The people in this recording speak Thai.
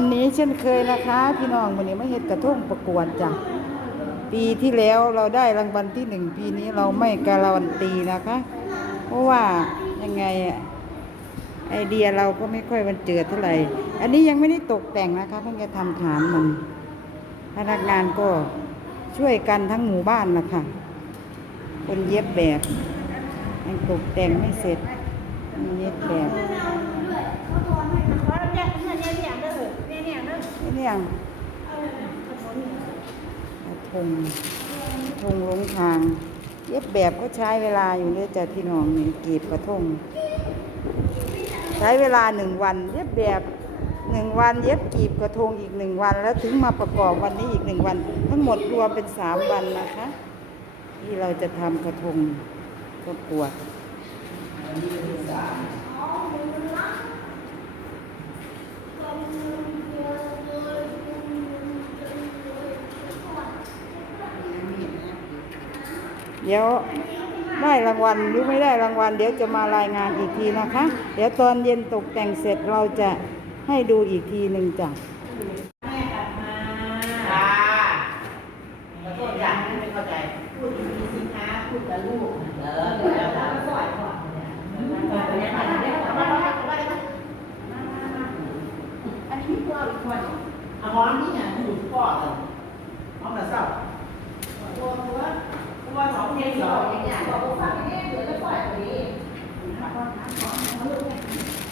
วันนี้เช่นเคยนะคะพี่น้องวันนี้มาเฮ็ดกระทงประกวดจ้ะปีที่แล้วเราได้รางวัลที่หนึ่งปีนี้เราไม่การันตีนะคะ เพราะว่ายังไงไอเดียเราก็ไม่ค่อยวันเจิดเท่าไหร่ อันนี้ยังไม่ได้ตกแต่งนะคะเพิ่งจะทำฐานมันพนักงานก็ช่วยกันทั้งหมู่บ้านนะคะคนเย็บแบบยังตกแต่งไม่เสร็จเย็บแบบ ขอรับเนี่ยเงินเนี่ยเนี่ยเด้อเนี่ยเนี่เนี่ยังธงลงทาง เย็บแบบก็ใช้เวลาอยู่เนี่ยจ้ะพี่น้องนี่กีบกระทง ใช้เวลาหนึ่งวัน เย็บแบบหนึ่งวัน เย็บกีบกระทงอีกหนึ่งวัน แล้วถึงมาประกอบวันนี้อีกหนึ่งวัน ทั้งหมดรวมเป็นสามวันนะคะ ที่เราจะทำกระทงประกวด เดี๋ยวได้รางวัลหรือไม่ได้รางวัล เดี๋ยวจะมารายงานอีกทีนะคะ เดี๋ยวตอนเย็นตกแต่งเสร็จเราจะให้ดูอีกทีหนึ่งจ้ะค่ะขอโทษอย่างที่ไม่เข้าใจพูดดีๆสิคะพูดกับลูกออแล้วถามสอยก่อนเนี่ยมาเนี่ยมามามามาอันนี้พี่ตัวอีกคนอะหอมนี่เนี่ยอยู่พ่อเลยหอมแต่เศร้าตัวตัวตัวสอง เพลงส